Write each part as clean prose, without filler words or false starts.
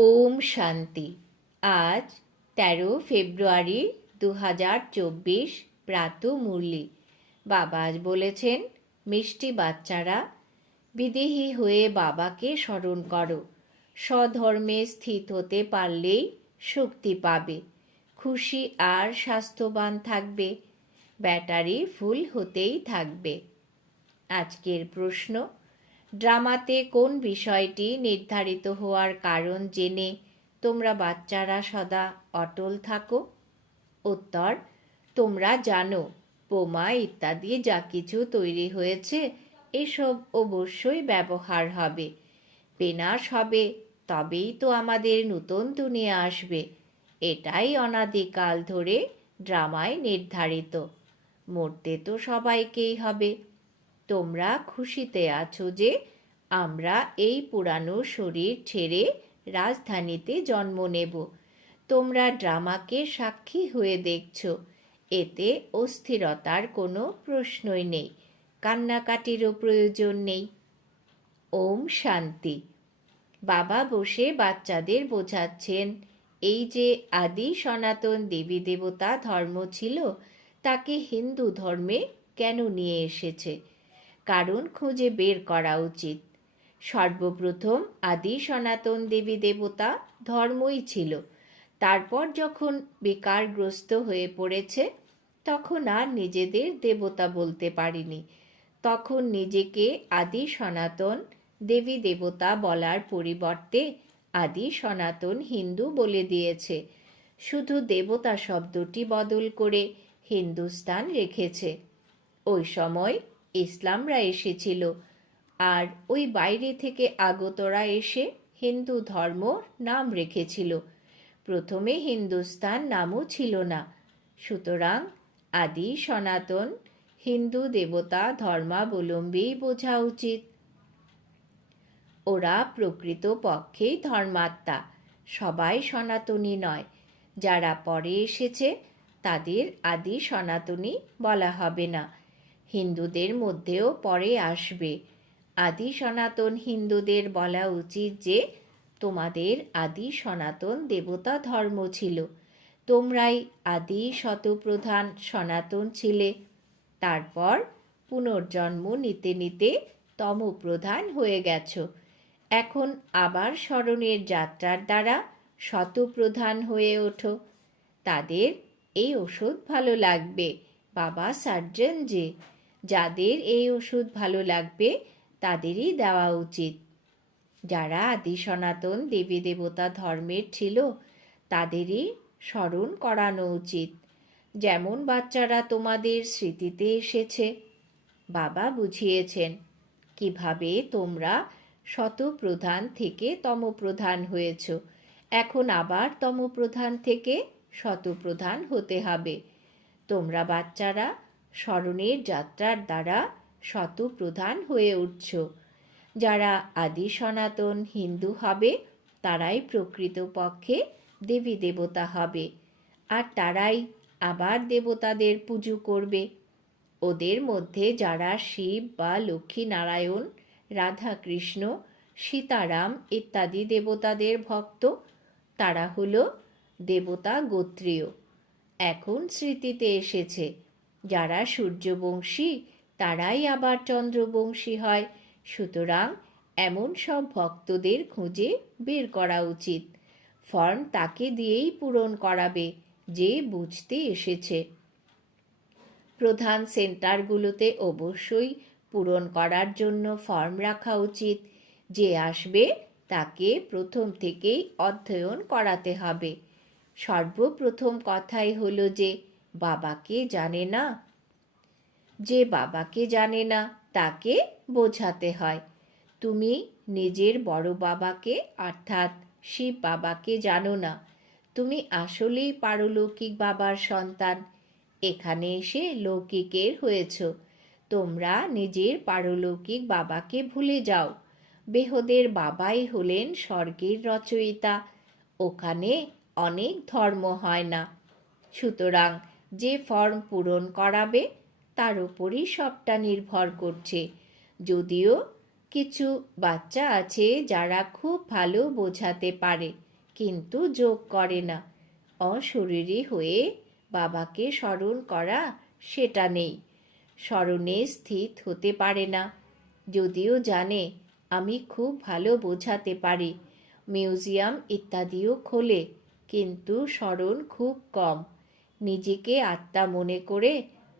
ওম শান্তি। আজ 13 ফেব্রুয়ারি 2024 প্রাতঃ মুরলি। বাবা আজ বলেছেন, মিষ্টি বাচ্চারা, বিদেহী হয়ে বাবাকে স্মরণ করো। স্বধর্মে স্থিত হতে পারলেই শক্তি পাবে, খুশি আর স্বাস্থ্যবান থাকবে, ব্যাটারি ফুল হতেই থাকবে। আজকের প্রশ্ন, ড্রামাতে কোন বিষয়টি নির্ধারিত হওয়ার কারণ জেনে তোমরা বাচ্চারা সদা অটল থাকো? উত্তর, তোমরা জানো বোমা ইত্যাদি যা কিছু তৈরি হয়েছে এসব অবশ্যই ব্যবহার হবে, বিনাশ হবে, তবেই তো আমাদের নতুন দুনিয়া আসবে। এটাই অনাদিকাল ধরে ড্রামায় নির্ধারিত। মরতে তো সবাইকেই হবে। তোমরা খুশিতে আছো যে আমরা এই পুরানো শরীর ছেড়ে রাজধানীতে জন্ম নেব। তোমরা ড্রামাকে সাক্ষী হয়ে দেখছ, এতে অস্থিরতার কোনো প্রশ্নই নেই, কান্নাকাটিরও প্রয়োজন নেই। ওম শান্তি। বাবা বসে বাচ্চাদের বোঝাচ্ছেন, এই যে আদি সনাতন দেবী দেবতা ধর্ম ছিল, তাকে হিন্দু ধর্মে কেন নিয়ে এসেছে? কারণ খুঁজে বের করা উচিত। সর্বপ্রথম আদি সনাতন দেবী দেবতা ধর্মই ছিল। তারপর যখন বিকারগ্রস্ত হয়ে পড়েছে, তখন আর নিজেদের দেবতা বলতে পারিনি। তখন নিজেকে আদি সনাতন দেবী দেবতা বলার পরিবর্তে আদি সনাতন হিন্দু বলে দিয়েছে। শুধু দেবতা শব্দটি বদল করে হিন্দুস্তান রেখেছে। ওই সময় ইসলামরা এসেছিল, আর ওই বাইরে থেকে আগতরা এসে হিন্দু ধর্ম নাম রেখেছিল। প্রথমে হিন্দুস্তান নামও ছিল না। সুতরাং আদি সনাতন হিন্দু দেবতা ধর্মাবলম্বী বোঝা উচিত। ওরা প্রকৃত পক্ষেই ধর্মাত্মা, সবাই সনাতনী নয়। যারা পরে এসেছে তাদের আদি সনাতনী বলা হবে না। হিন্দুদের মধ্যেও পরে আসবে। আদি সনাতন হিন্দুদের বলা উচিত যে তোমাদের আদি সনাতন দেবতা ধর্ম ছিল, তোমরাই আদি শতপ্রধান সনাতন ছিলে। তারপর পুনর্জন্ম নিতে নিতে তমপ্রধান হয়ে গেছ। এখন আবার স্মরণের যাত্রার দ্বারা শতপ্রধান হয়ে ওঠো। তাদের এই ওষুধ ভালো লাগবে, বাবা সার্জন যে। যাদের এই ওষুধ ভালো লাগবে তাদেরই দেওয়া উচিত। যারা আদি সনাতন দেবী দেবতা ধর্মের ছিল তাদেরই স্মরণ করানো উচিত। যেমন বাচ্চারা তোমাদের স্মৃতিতে এসেছে। বাবা বুঝিয়েছেন কিভাবে তোমরা শতপ্রধান থেকে তমপ্রধান হয়েছ। এখন আবার তমপ্রধান থেকে শতপ্রধান হতে হবে। তোমরা বাচ্চারা স্মরণের যাত্রার দ্বারা শতপ্রধান হয়ে উঠছ। যারা আদি সনাতন হিন্দু হবে তারাই প্রকৃতপক্ষে দেবী দেবতা হবে, আর তারাই আবার দেবতাদের পুজো করবে। ওদের মধ্যে যারা শিব বা লক্ষ্মী নারায়ণ, রাধা কৃষ্ণ, সীতারাম ইত্যাদি দেবতাদের ভক্ত, তারা হলো দেবতা গোত্রীয়। এখন স্মৃতিতে এসেছে যারা সূর্যবংশী তারাই আবার চন্দ্রবংশী হয়। সুতরাং এমন সব ভক্তদের খুঁজে বের করা উচিত। ফর্ম তাকে দিয়েই পূরণ করাবে যে বুঝতে এসেছে। প্রধান সেন্টারগুলোতে অবশ্যই পূরণ করার জন্য ফর্ম রাখা উচিত। যে আসবে তাকে প্রথম থেকেই অধ্যয়ন করাতে হবে। সর্বপ্রথম কথাই হলো যে বাবাকে জানে না। যে বাবাকে জানে না তাকে বোঝাতে হয়। তুমি নিজের বড় বাবাকে অর্থাৎ শিব বাবাকে জানো না। তুমি আসলেই পারলৌকিক বাবার সন্তান। এখানে এসে লৌকিকের হয়েছ। তোমরা নিজের পারলৌকিক বাবাকে ভুলে যাও। বেহদের বাবাই হলেন স্বর্গের রচয়িতা। ওখানে অনেক ধর্ম হয় না। সুতরাং যে ফর্ম পূরণ করাবে তার উপরই সবটা নির্ভর করছে। যদিও কিছু বাচ্চা আছে যারা খুব ভালো বোঝাতে পারে, কিন্তু যোগ করে না। অশরীরী হয়ে বাবাকে স্মরণ করা সেটা নেই। স্মরণে স্থিত হতে পারে না, যদিও জানে আমি খুব ভালো বোঝাতে পারি, মিউজিয়াম ইত্যাদিও খোলে, কিন্তু স্মরণ খুব কম। নিজেকে আত্মা মনে করে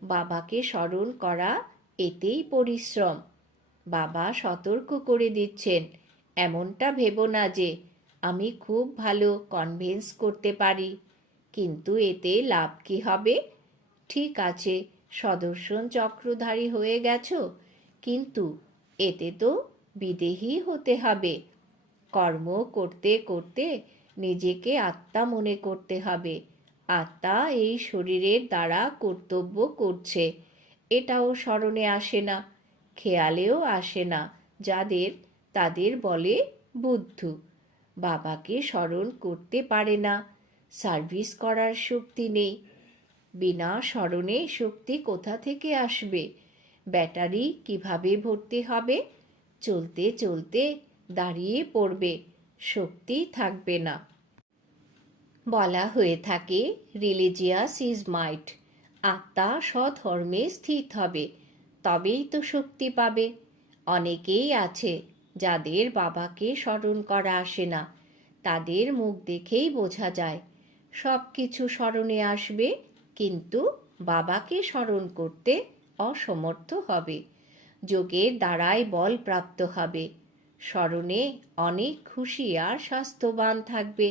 বাবাকে স্মরণ করা এতেই পরিশ্রম। বাবা সতর্ক করে দিচ্ছেন, এমনটা ভেবো না যে আমি খুব ভালো কনভিন্স করতে পারি, কিন্তু এতে লাভ কি হবে? ঠিক আছে, সদর্শন চক্রধারী হয়ে গেছো, কিন্তু এতে তো বিদেহী হতে হবে। কর্ম করতে করতে নিজেকে আত্মা মনে করতে হবে। আত্মা এই শরীরের দ্বারা কর্তব্য করছে, এটাও স্মরণে আসে না, খেয়ালেও আসে না যাদের, তাদের বলে বুদ্ধু। বাবাকে স্মরণ করতে পারে না, সার্ভিস করার শক্তি নেই। বিনা স্মরণে শক্তি কোথা থেকে আসবে? ব্যাটারি কিভাবে ভর্তি হবে? চলতে চলতে দাঁড়িয়ে পড়বে, শক্তি থাকবে না। বলা হয়ে থাকে রিলিজিয়াস ইজ মাইট, আত্মা স্বধর্মে স্থিত হবে, তবেই তো শক্তি পাবে। অনেকেই আছে যাদের বাবাকে স্মরণ করা আসে না, তাদের মুখ দেখেই বোঝা যায়। সব কিছু স্মরণে আসবে, কিন্তু বাবাকে স্মরণ করতে অসমর্থ হবে। যোগের দ্বারাই বল প্রাপ্ত হবে। স্মরণে অনেক খুশি আর স্বাস্থ্যবান থাকবে।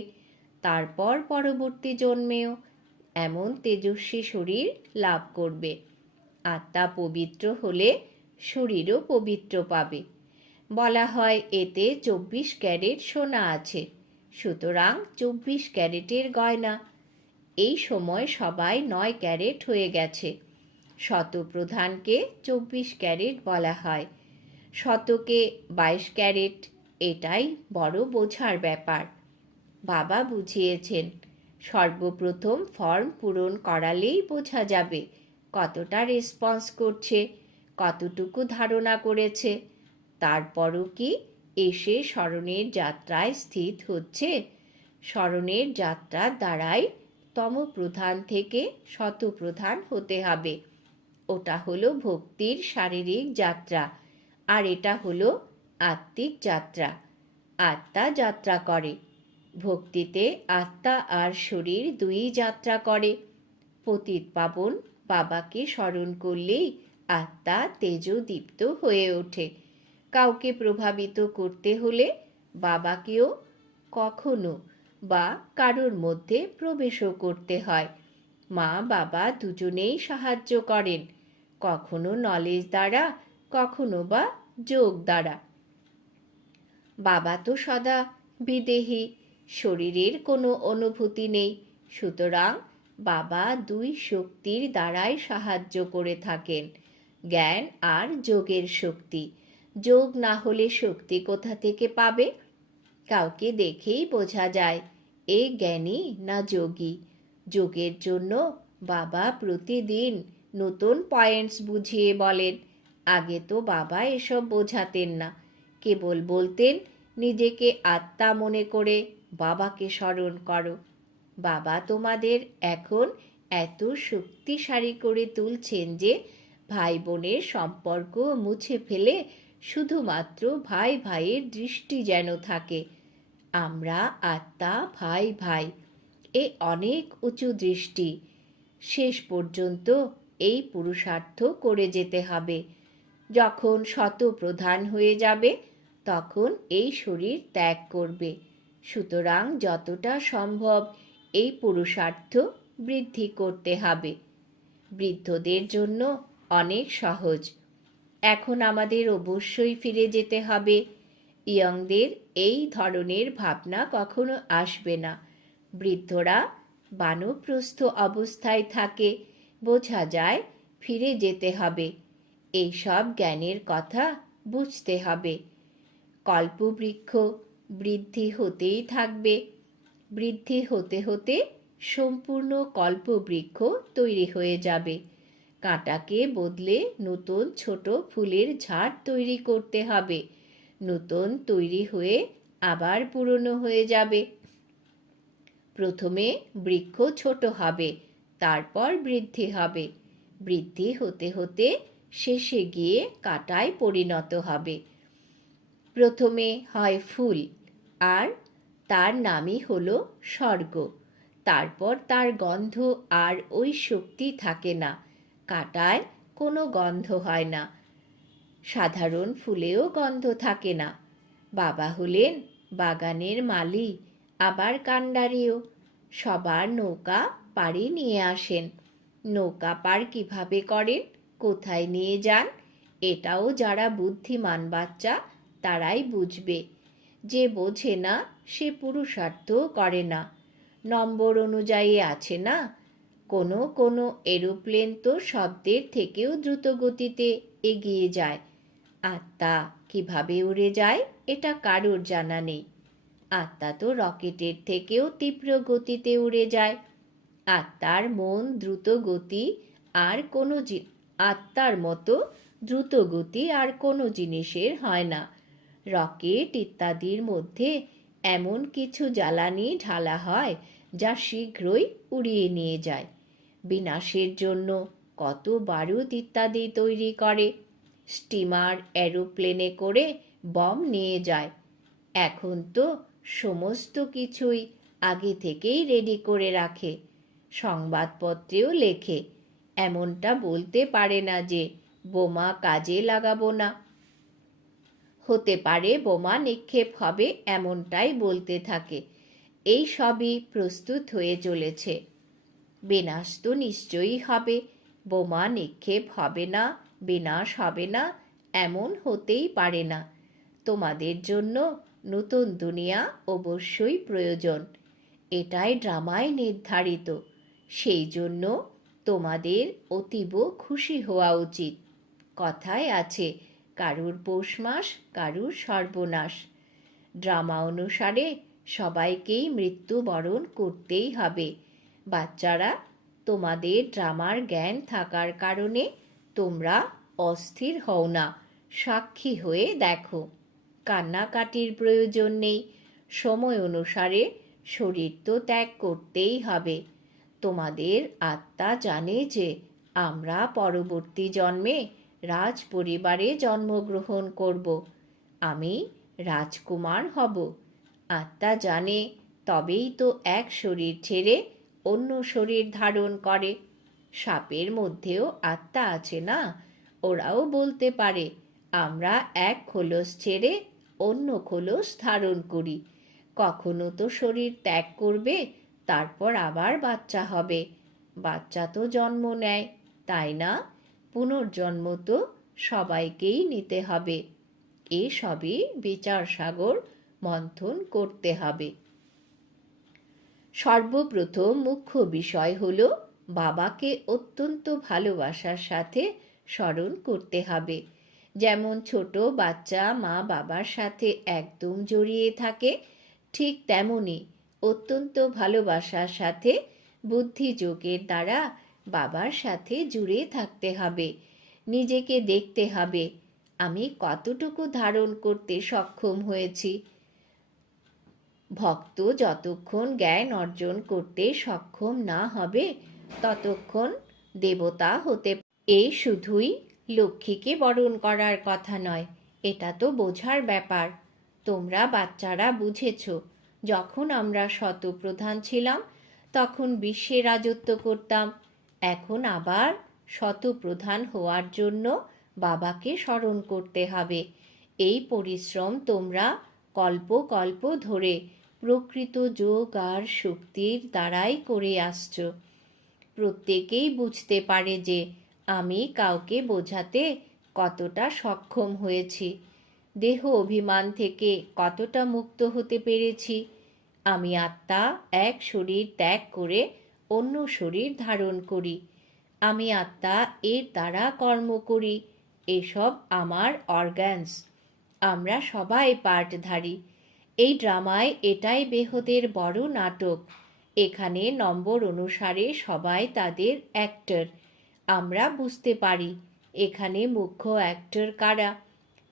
তারপর পরবর্তী জন্মেও এমন তেজস্বী শরীর লাভ করবে। আত্মা পবিত্র হলে শরীরও পবিত্র পাবে। বলা হয় এতে 24 ক্যারেট সোনা আছে, সুতরাং 24 ক্যারেটের গয়না। এই সময় সবাই 9 ক্যারেট হয়ে গেছে। শতপ্রধানকে 24 ক্যারেট বলা হয়, শতকে 22 ক্যারেট। এটাই বড় বোঝার ব্যাপার। বাবা বুঝিয়েছেন, সর্বপ্রথম ফর্ম পূরণ করালেই বোঝা যাবে কতটা রেসপন্স করছে, কতটুকু ধারণা করেছে। তারপরও কি এসে স্মরণের যাত্রায় স্থিত হচ্ছে? স্মরণের যাত্রার দ্বারাই তমপ্রধান থেকে শতপ্রধান হতে হবে। ওটা হলো ভক্তির শারীরিক যাত্রা, আর এটা হলো আত্মিক যাত্রা। আত্মা যাত্রা করে। ভক্তিতে আত্মা আর শরীর দুই যাত্রা করে। পতিত পাবন বাবাকে স্মরণ করলেই আত্মা তেজদীপ্ত হয়ে ওঠে। কাউকে প্রভাবিত করতে হলে বাবাকেও কখনো বা কারোর মধ্যে প্রবেশও করতে হয়। মা বাবা দুজনেই সাহায্য করেন, কখনো নলেজ দ্বারা, কখনো বা যোগ দ্বারা। বাবা তো সদা বিদেহী, শরীরের কোনো অনুভূতি নেই, সুতরাং বাবা দুই শক্তির দ্বারাই সাহায্য করে থাকেন, জ্ঞান আর যোগের শক্তি। যোগ না হলে শক্তি কোথা থেকে পাবে? কাউকে দেখেই বোঝা যায় এ জ্ঞানী না যোগী। যোগের জন্য বাবা প্রতিদিন নতুন পয়েন্টস বুঝিয়ে বলেন। আগে তো বাবা এসব বোঝাতেন না, কেবল বলতেন নিজেকে আত্মা মনে করে বাবাকে স্মরণ করো। বাবা তোমাদের এখন এত শক্তিশালী করে তুলছেন যে ভাই বোনের সম্পর্ক মুছে ফেলে শুধুমাত্র ভাই ভাইয়ের দৃষ্টি যেন থাকে। আমরা আত্মা, ভাই ভাই, এ অনেক উঁচু দৃষ্টি। শেষ পর্যন্ত এই পুরুষার্থ করে যেতে হবে। যখন শতপ্রধান হয়ে যাবে তখন এই শরীর ত্যাগ করবে। সুতরাং যতটা সম্ভব এই পুরুষার্থ বৃদ্ধি করতে হবে। বৃদ্ধদের জন্য অনেক সহজ। এখন আমাদের অবশ্যই ফিরে যেতে হবে। ইয়ংদের এই ধরনের ভাবনা কখনো আসবে না। বৃদ্ধরা বানপ্রস্থ অবস্থায় থাকে, বোঝা যায় ফিরে যেতে হবে। এইসব জ্ঞানের কথা বুঝতে হবে। কল্পবৃক্ষ বৃদ্ধি হতেই থাকবে। বৃদ্ধি হতে হতে সম্পূর্ণ কল্পবৃক্ষ তৈরি হয়ে যাবে। কাঁটাকে বদলে নতুন ছোট ফুলের ঝাড় তৈরি করতে হবে। নতুন তৈরি হয়ে আবার পুরনো হয়ে যাবে। প্রথমে বৃক্ষ ছোট হবে, তারপর বৃদ্ধি হবে। বৃদ্ধি হতে হতে শেষে গিয়ে কাঁটায় পরিণত হবে। প্রথমে হয় ফুল, আর তার নামই হলো স্বর্গ। তারপর তার গন্ধ আর ওই শক্তি থাকে না। কাঁটায় কোনো গন্ধ হয় না, সাধারণ ফুলেও গন্ধ থাকে না। বাবা হলেন বাগানের মালি, আবার কান্ডারিও। সবার নৌকা পাড়ে নিয়ে আসেন। নৌকা পার কিভাবে করেন, কোথায় নিয়ে যান, এটাও যারা বুদ্ধিমান বাচ্চা তারাই বুঝবে। যে বোঝে না সে পুরুষার্থও করে না। নম্বর অনুযায়ী আছে না, কোনো কোনো এরোপ্লেন তো শব্দের থেকেও দ্রুত গতিতে এগিয়ে যায়। আত্মা কিভাবে উড়ে যায় এটা কারোর জানা নেই। আত্মা তো রকেটের থেকেও তীব্র গতিতে উড়ে যায়। আত্মার মন দ্রুত গতি আর কোনো আত্মার মতো দ্রুত গতি আর কোনো জিনিসের হয় না। রকেট ইত্যাদির মধ্যে এমন কিছু জ্বালানি ঢালা হয় যা শীঘ্রই উড়িয়ে নিয়ে যায়। বিনাশের জন্য কত বারুদ ইত্যাদি তৈরি করে। স্টিমার এরোপ্লেনে করে বম নিয়ে যায়। এখন তো সমস্ত কিছুই আগে থেকেই রেডি করে রাখে, সংবাদপত্রেও লেখে। এমনটা বলতে পারে না যে বোমা কাজে লাগাবো না। হতে পারে বোমা নিক্ষেপ হবে, এমনটাই বলতে থাকে। এই সবই প্রস্তুত হয়ে চলেছে। বিনাশ তো নিশ্চয়ই হবে। বোমা নিক্ষেপ হবে না, বিনাশ হবে না, এমন হতেই পারে না। তোমাদের জন্য নতুন দুনিয়া অবশ্যই প্রয়োজন। এটাই ড্রামায় নির্ধারিত। সেই জন্য তোমাদের অতীব খুশি হওয়া উচিত। কথায় আছে, কারুর পৌষ মাস কারুর সর্বনাশ। ড্রামা অনুসারে সবাইকেই মৃত্যুবরণ করতেই হবে। বাচ্চারা, তোমাদের ড্রামার জ্ঞান থাকার কারণে তোমরা অস্থির হও না, সাক্ষী হয়ে দেখো। কান্নাকাটির প্রয়োজন নেই। সময় অনুসারে শরীর তো ত্যাগ করতেই হবে। তোমাদের আত্মা জানে যে আমরা পরবর্তী জন্মে রাজ পরিবারে জন্মগ্রহণ করব। আমি রাজকুমার হব। আত্মা জানে, তবেই তো এক শরীর ছেড়ে অন্য শরীর ধারণ করে। সাপের মধ্যেও আত্মা আছে না, ওরাও বলতে পারে আমরা এক খোলস ছেড়ে অন্য খোলস ধারণ করি। কখনো তো শরীর ত্যাগ করবে, তারপর আবার বাচ্চা হবে। বাচ্চা তো জন্ম নেয়, তাই না? পুনর্জন্ম তো সবাইকেই নিতে হবে। এসবই বিচার সাগর মন্থন করতে হবে। সর্বপ্রথম মুখ্য বিষয় হলো বাবাকে অত্যন্ত ভালোবাসার সাথে স্মরণ করতে হবে। যেমন ছোট বাচ্চা মা বাবার সাথে একদম জড়িয়ে থাকে, ঠিক তেমনি অত্যন্ত ভালোবাসার সাথে বুদ্ধিযোগের দ্বারা বাবার সাথে জুড়ে থাকতে হবে। নিজেকে দেখতে হবে, আমি কতটুকু ধারণ করতে সক্ষম হয়েছি। ভক্ত যতক্ষণ জ্ঞান অর্জন করতে সক্ষম না হবে ততক্ষণ দেবতা হতে। এই শুধুই লক্ষ্মীকে বরণ করার কথা নয়, এটা তো বোঝার ব্যাপার। তোমরা বাচ্চারা বুঝেছ, যখন আমরা শতপ্রধান ছিলাম তখন বিশ্বে রাজত্ব করতাম। এখন আবার শতপ্রধান হওয়ার জন্য বাবাকে স্মরণ করতে হবে। এই পরিশ্রম তোমরা কল্প কল্প ধরে প্রকৃত যোগ আর শক্তির দ্বারাই করে আসছ। প্রত্যেকেই বুঝতে পারে যে আমি কাউকে বোঝাতে কতটা সক্ষম হয়েছি, দেহ অভিমান থেকে কতটা মুক্ত হতে পেরেছি। আমি আত্মা এক শরীর ত্যাগ করে অন্য শরীর ধারণ করি। আমি আত্মা এর দ্বারা কর্ম করি। এসব আমার অর্গানস। আমরা সবাই পার্টধারী। এই ড্রামায় এটাই বেহদের বড় নাটক। এখানে নম্বর অনুসারে সবাই তাদের অ্যাক্টর। আমরা বুঝতে পারি এখানে মুখ্য অ্যাক্টর কারা,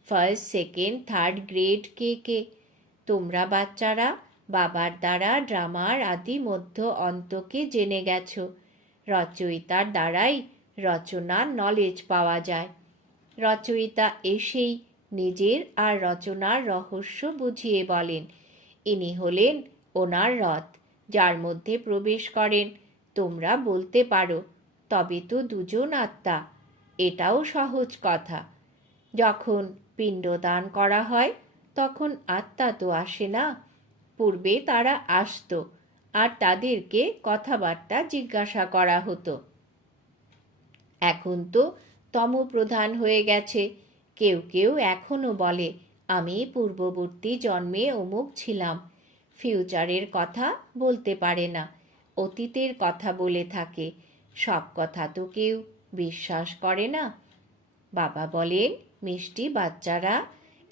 ফার্স্ট সেকেন্ড থার্ড গ্রেড কে কে। তোমরা বাচ্চারা বাবার দ্বারা ড্রামার আদি মধ্য অন্তকে জেনে গেছো। রচয়িতার দ্বারাই রচনার নলেজ পাওয়া যায়। রচয়িতা এসেই নিজের আর রচনার রহস্য বুঝিয়ে বলেন। ইনি হলেন ওনার রথ, যার মধ্যে প্রবেশ করেন। তোমরা বলতে পারো, তবে তো দুজন আত্মা। এটাও সহজ কথা। যখন পিণ্ডদান করা হয় তখন আত্মা তো আসে না। পূর্বে তারা আসতো আর তাদেরকে কথাবার্তা জিজ্ঞাসা করা হতো। এখন তো তমপ্রধান হয়ে গেছে। কেউ কেউ এখনো বলে, আমি পূর্ববর্তী জন্মে অমুক ছিলাম। ফিউচারের কথা বলতে পারে না, অতীতের কথা বলে থাকে। সব কথা তো কেউ বিশ্বাস করে না। বাবা বলেন, মিষ্টি বাচ্চারা,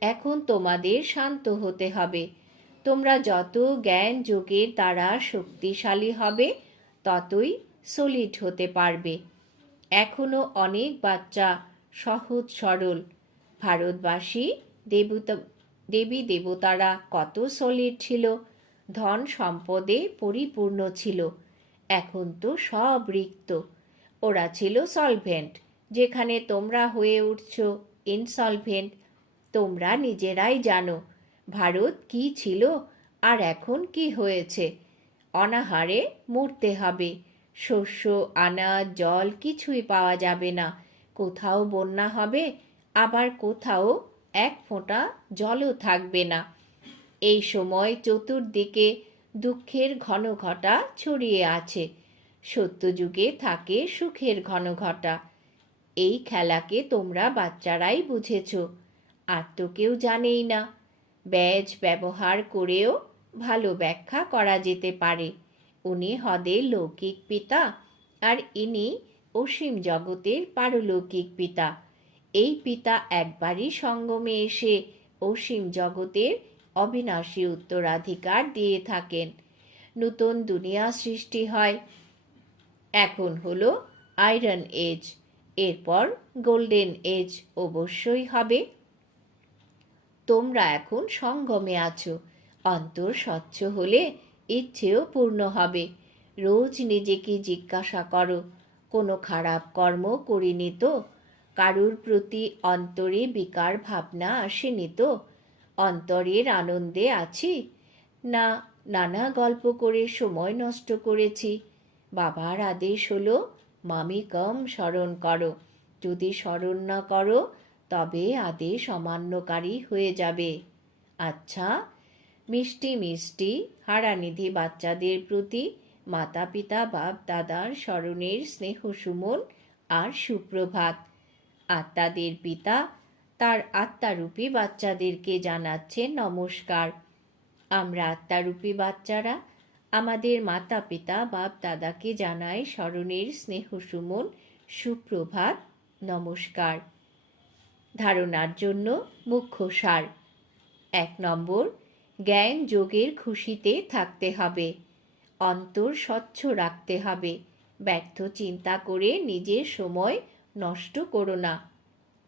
এখন তোমাদের শান্ত হতে হবে। তোমরা যত জ্ঞান যোগের দ্বারা শক্তিশালী হবে, ততই সলিড হতে পারবে। এখনো অনেক বাচ্চা সহজ সরল। ভারতবাসী দেবী দেবতারা কত সলিড ছিল, ধন সম্পদে পরিপূর্ণ ছিল। এখন তো সব রিক্ত। ওরা ছিল সলভেন্ট, যেখানে তোমরা হয়ে উঠছ ইনসলভেন্ট। তোমরা নিজেরাই জানো ভারত কি ছিল আর এখন কি হয়েছে। অনাহারে মরতে হবে। শস্য, আনাজ, জল কিছুই পাওয়া যাবে না। কোথাও বন্যা হবে, আবার কোথাও এক ফোঁটা জলও থাকবে না। এই সময় চতুর্দিকে দুঃখের ঘনঘটা ছড়িয়ে আছে। সত্যযুগে থাকে সুখের ঘনঘটা। এই খেলাকে তোমরা বাচ্চারাই বুঝেছ, আর তো কেউ জানেই না। ব্যাজ ব্যবহার করেও ভালো ব্যাখ্যা করা যেতে পারে। উনি হদে লৌকিক পিতা, আর ইনি অসীম জগতের পারলৌকিক পিতা। এই পিতা একবারই সঙ্গমে এসে অসীম জগতের অবিনাশী উত্তরাধিকার দিয়ে থাকেন। নূতন দুনিয়া সৃষ্টি হয়। এখন হলো আয়রন এজ, এরপর গোল্ডেন এজ অবশ্যই হবে। তোমরা এখন সঙ্গমে আছো। অন্তর স্বচ্ছ হলে ইচ্ছেও পূর্ণ হবে। রোজ নিজেকে জিজ্ঞাসা করো, কোনো খারাপ কর্ম করিনি তো? কারুর প্রতি অন্তরে বিকার ভাবনা আসেনি তো? অন্তরের আনন্দে আছি না নানা গল্প করে সময় নষ্ট করেছি? বাবার আদেশ হলো, মামি কম স্মরণ করো। যদি স্মরণ না করো তবে আদেশ অমান্যকারী হয়ে যাবে। আচ্ছা, মিষ্টি মিষ্টি হারানিধি বাচ্চাদের প্রতি মাতা পিতা বাপ দাদার স্মরণের স্নেহ সুমন আর সুপ্রভাত। আত্মাদের পিতা তার আত্মারূপী বাচ্চাদেরকে জানাচ্ছে নমস্কার। আমরা আত্মারূপী বাচ্চারা আমাদের মাতা পিতা বাপ দাদাকে জানাই স্মরণের স্নেহ সুমন সুপ্রভাত, নমস্কার। ধারণার জন্য মুখ্য সার। 1 নম্বর, জ্ঞান যোগের খুশিতে থাকতে হবে। অন্তর স্বচ্ছ রাখতে হবে। ব্যর্থ চিন্তা করে নিজের সময় নষ্ট করো না।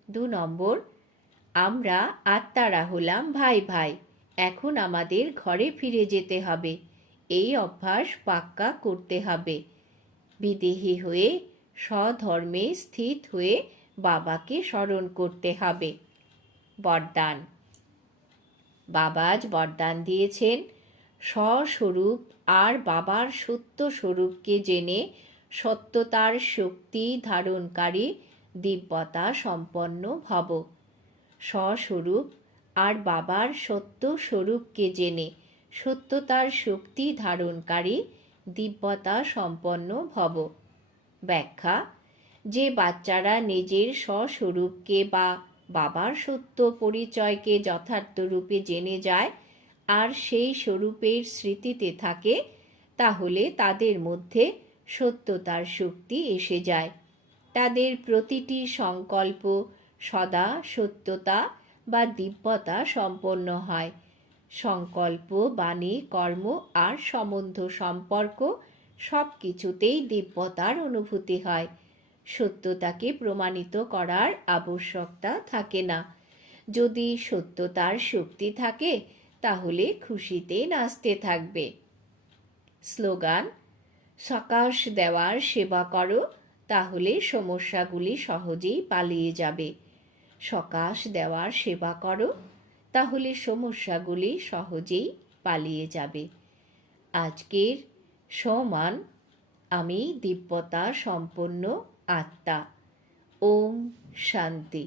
2 নম্বর, আমরা আত্মারা হলাম ভাই ভাই। এখন আমাদের ঘরে ফিরে যেতে হবে। এই অভ্যাস পাক্কা করতে হবে। বিদেহী হয়ে স্বধর্মে স্থিত হয়ে বাবাকে স্মরণ করতে হবে। বরদান। বাবা আজ বরদান দিয়েছেন, স্বস্বরূপ আর বাবার সত্য স্বরূপকে জেনে সত্যতার শক্তি ধারণকারী দিব্যতা সম্পন্ন ভব। স্বস্বরূপ আর বাবার সত্য স্বরূপকে জেনে সত্যতার শক্তি ধারণকারী দিব্যতা সম্পন্ন ভব। ব্যাখ্যা: যে বাচ্চারা নিজের স্বস্বরূপকে বা বাবার সত্য পরিচয়কে যথার্থ রূপে জেনে যায় আর সেই স্বরূপের স্মৃতিতে থাকে, তাহলে তাদের মধ্যে সত্যতার শক্তি এসে যায়। তাদের প্রতিটি সংকল্প সদা সত্যতা বা দিব্যতা সম্পন্ন হয়। সংকল্প, বাণী, কর্ম আর সম্বন্ধ সম্পর্ক সব কিছুতেই দিব্যতার অনুভূতি হয়। সত্যতাকে প্রমাণিত করার আবশ্যকতা থাকে না। যদি সত্যতার শক্তি থাকে, তাহলে খুশিতে নাচতে থাকবে। স্লোগান: সকাশ দেওয়ার সেবা করো, তাহলে সমস্যাগুলি সহজেই পালিয়ে যাবে। সকাশ দেওয়ার সেবা করো, তাহলে সমস্যাগুলি সহজেই পালিয়ে যাবে। আজকের সমান: আমি দিব্যতা সম্পন্ন আত্মা। ওম শান্তি।